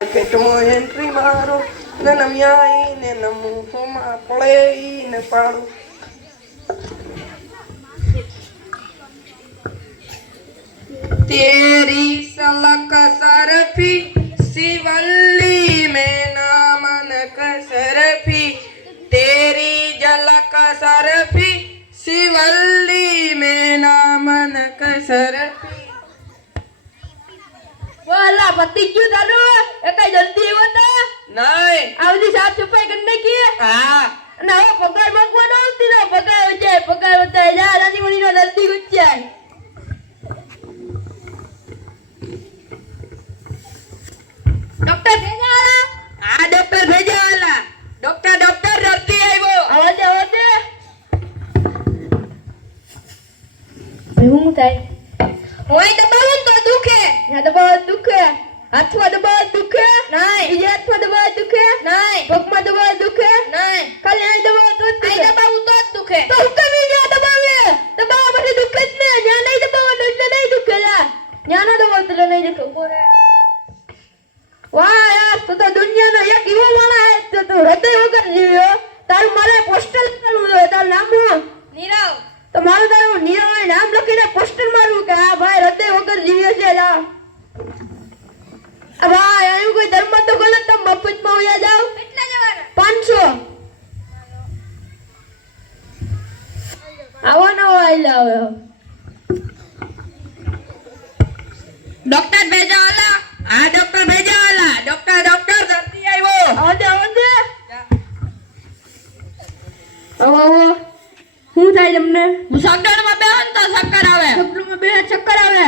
પેટમાં એન્ટ્રી મારો ને નમ્યાઈ ને નમુમાં પડે ને પાડું. तेरी सलक सरफी शिवल्ली में नामन कसरफी तेरी झलक सरफी शिवल्ली में नामन कसरफी. वाला पति क्यों डालो ये कई जल्दी होता नहीं आवधी साफ सफाई करने की हाँ ना वो पगार मांगवाना होती ना पगार होता है यार रानी मुनी ना जल्दी कुछ है. डॉक्टर भेजाला हाँ डॉक्टर भेजाला डॉक्टर डरती है वो आवाज હું થાય હોય દબાવું તો દુખે ના દબાવ દુખે હાથમાં દબાવ દુખે નહીં બીજા હાથમાં દબાવ દુખે નહીં પગમાં દબાવ દુખે નહીં ખાલી અહીં દબાવ તો અહીં દબાવું તો જ દુખે તો હુકમ ઈ દબાવે દબાવ પછી દુખે જ ને જ્યાં નહીં દબાવવાનું એટલે નહીં દુખે યાર જ્યાં ના દબાવ એટલે નહીં દુખે બોરે વાહ યાર તો દુનિયાનો એક એવો માણસ છે તો હૃદય વગર જીવ્યો તારું મારે પોસ્ટર કરવું જોઈએ તારું નામ હું નીરવ તો મારું તારું નીરવ નામ લખીને પોસ્ટર મારવું કે આ ભાઈ હૃદય વગર જીવે છે લા આ ભાઈ આયું કોઈ ધર્મ તો ગલત તો મફતમાં હોયા જાવ કેટલા જવાના 500 આવો ન હોય લાવે डॉक्टर भेजाला हाँ डॉक्टर भेजाला डॉक्टर डरती है वो આવજે આવો શું થાય તમને मुसाफिर में बेहन तो चक्कर आवे સપનામાં બે ચક્કર આવે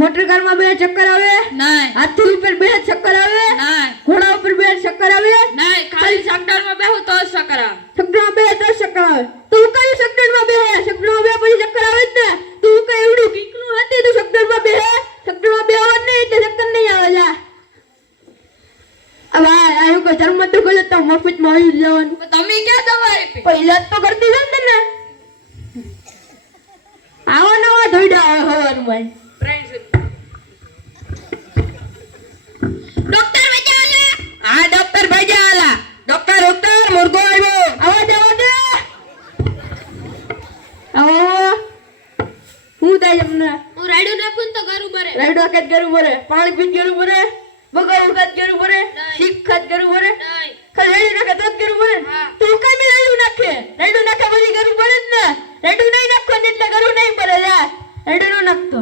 મોટર કારમાં બે ચક્કર આવે नहीं હાથી ઉપર બે ચક્કર આવે नहीं ઘોડા ઉપર બે ચક્કર આવે नहीं खाली चक्कर में बेहू तो चक्कर आवे સપનામાં બે 10 ચક્કર આવે તું કઈ સપનામાં બે સપનામાં બે પછી ચક્કર આવે જ ને તું કઈ એવડું કીકનું હતી તું સપનામાં બે સપનામાં બે આવે ને એટલે ચક્કર નહીં આવે જા હવે આયું કોઈ ધર્મ તો ગલત તો મફતમાં આવી જવાનું તમે क्या दवाई पी પહેલા તો કરતી જ ને આવો નવા ધોઈડા આવે હવારમાં डॉक्टर भेजाला हाँ डॉक्टर भेजाला डॉक्टर उत्तर मुर्गो आयो આવો હું થાય તમને હું રાડ્યું નાખું ને તો ગરું ભરે રાઈડો ખાત ગરું ભરે પાણી પીને ગરું ભરે બગાડું ખાત ગરું ભરે શીખ ખાત ગરું ભરે નહીં ખાલી રાઈડો નાખે તો જ ગરું ભરે હા. તું કઈ મે રાઈડો નાખે પછી ગરું ભરે જ ને રાઈડો નહીં નાખો ને એટલે ગરું નહીં ભરે યાર રાઈડો નો નાખતો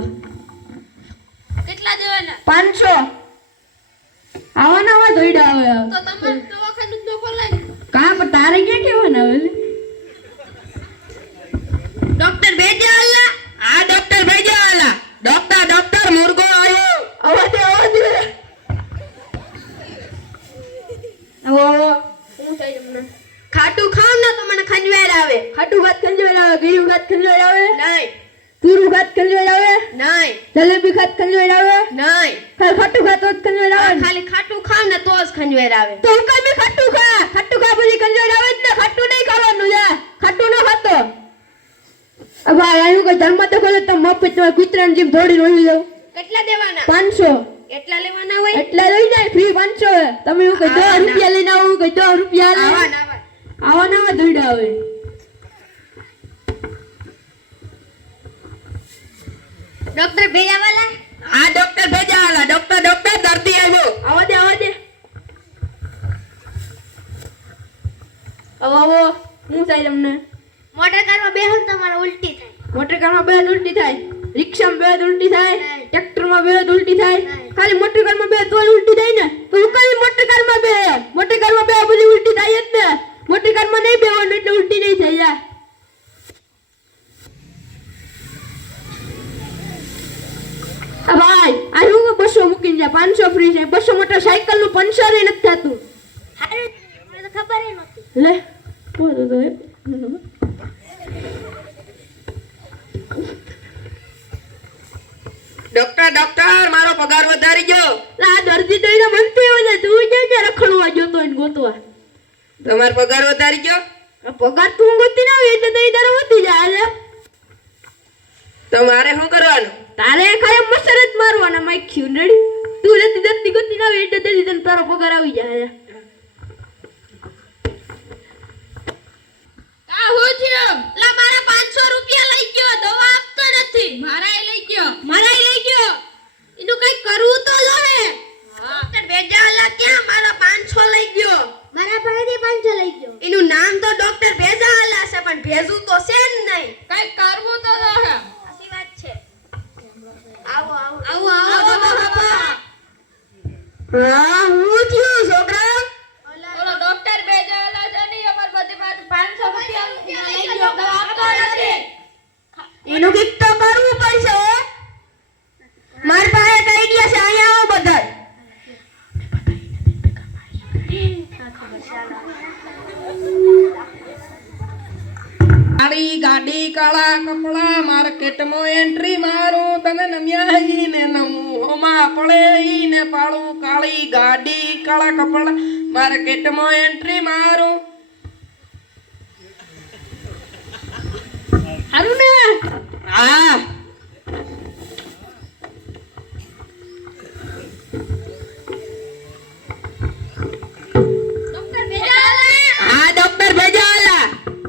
કેટલા દેવાના 500 આવા નવા ધોઈડા આવે તો તમારું દવાખાનું તો ખોલાય કા પણ તારે ક્યાં કેવાના આવે डॉक्टर भेजाला हाँ डॉक्टर भेजाला डॉक्टर मुर्गो आयो આવો હું થાય તમને ખાટું ખાવ ને તો મને ખંજવેર આવે ખાટું ભાત ખંજવેર આવે ગીરું ભાત ખંજવેર આવે નહીં તુરું ભાત ખંજવેર આવે નહીં જલેબી ખાત ખંજવેર આવે નહીં ખાલી ખાટું ખાતો જ ખંજવેર આવે ને? ખાલી ખાટું ખાવ ને તો જ ખંજવેર આવે તો હું કઈ ખાટું ખા પછી ખંજવેર આવે જ ને ખાટું નહીં ખાવાનું યાર ખાટું ન ખાતો હવે આયું કોઈ ધર્મ તો ખોલે તો મફત માં કૂતરાની જીભ દોડી રોઈ જાવ કેટલા દેવાના 500 એટલા લેવાના હોય એટલા લઈ જાય ફ્રી 500 તમે હું કઈ 10 રૂપિયા લઈને આવો કઈ 10 રૂપિયા લે આવા આવા નવા દોડ્યા આવે ડોક્ટર ભેજાવાલા हाँ डॉक्टर भेजाला डॉक्टर डरती है वो આવો દે આવો હું થાય તમને મોટર કારમાં બેહું તમારે ઉલટી થાય મોટર કારમાં બે ઉલટી થાય રિક્ષામાં બે ઉલટી થાય નહીં. ટ્રેક્ટરમાં બે ઉલટી થાય નહીં. ખાલી મોટર કારમાં બે તો ઉલટી થાય ને તો હું કઈ મોટર કારમાં બે બધી ઉલટી થાય જ ને મોટર કારમાં નહીં બેવાનું એટલે ઉલટી નહીં થાય યાર આ ભાઈ આ હું 200 મૂકીને જા 500 ફ્રી છે 200 મોટરસાઇકલ નું પંચર નથી થતું હારું મને તો ખબર ય નહોતી લે બોલો તો डॉक्टर मारो पगार વધારી ગયો આ દર્દી તો એને મનથી હોય તું ક્યાં રખડવા ગયો તો એને ગોતવા તમારો પગાર વધારી ગયો આ પગાર તું ગોતી ના હોય એટલે તો ઈ તારો વધી જાય તમારે શું કરવાનું તારે ખાલી મસરત મારવાના માખ્યું રેડી તું લેતી જતી ગતી ના આવે એટલે તેદી તને તારો પગાર આવી જાય. આ હું થયું? લા મારા 500 રૂપિયા લઈ ગયો, દવા આપતો નથી. મારાય લઈ ગયો. એનું કઈ કરવું તો જોહે. ડોક્ટર ભેજાવાલા ક્યાં મારા 500 લઈ ગયો? મારા પાસેથી 500 લઈ ગયો. એનું નામ તો ડોક્ટર ભેજાવાલા છે પણ ભેજું તો છે જ નહીં. કઈ કરવું તો જોહે. સાચી વાત છે. આવો બાપા. હા હું થયું છોકરા? ઓલો ડોક્ટર ભેજાવાલા છે ને અમાર બધી પાસે 500 રૂપિયા લઈ ગયો, દવા આપતો નથી. એનું કઈક તો કરવું પડશે. માર પાસે એક આઈડિયા છે, અહીંયા આવો બધાય. કાળી ગાડી કાળા કપડા માર્કેટમાં એન્ટ્રી મારું તને નમ્યાઈ ને નમું હોમાં પડે ઈ ને પાળું. કાળી ગાડી કાળા કપડા માર્કેટમાં એન્ટ્રી મારું. હારું ને? હા ડોક્ટર ભેજાવાલા. હા ડોક્ટર ભેજાવાલા.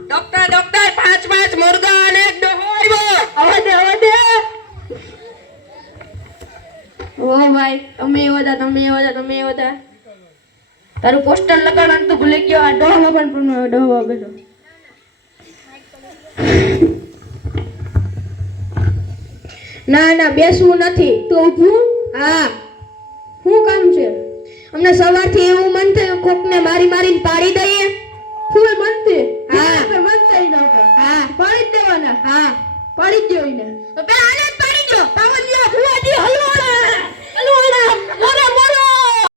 ડોક્ટર 5 મુર્ગા અને એક ડોહો આવ્યો. આવા દે. ઓ ભાઈ તમે એવા હતા. તારું પોસ્ટર લગાડવાનું તો ભૂલી ગયો. આ ડોહા પણ ડોહા બેઠો. ના બેસવું નથી. તો ઊભું. હા શું કામ છે? અમને સવારથી એવું મન થયું કોકને મારીને પાડી દઈએ. ફૂલ મનથી. હા મન થઈ નહોતું. હા પાડી જ દેવાના. હા પાડી જ દેવાના.